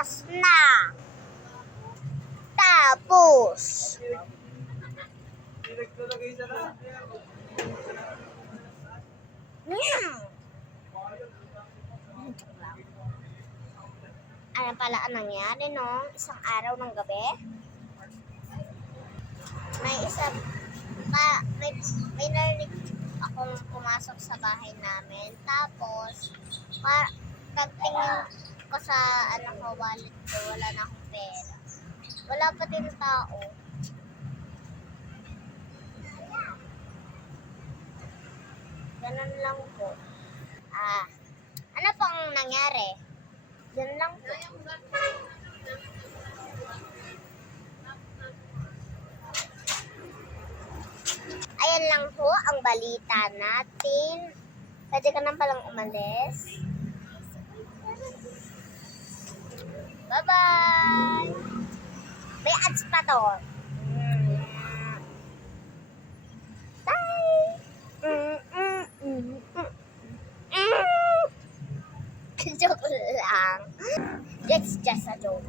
oras na. Tapos, ano pala ang nangyari, no? Isang araw ng gabi. May narinig akong pumasok sa bahay namin. Tapos, pagtingin ko sa wallet ko, wala na akong pera. Wala pa din tao. Ganun lang po. Ano pong nangyari? Ganun lang po. Ayan lang po ang balita natin. Pwede ka na palang umalis. Bye-bye! May ads pa to. Bye! Joke lang. It's just a joke.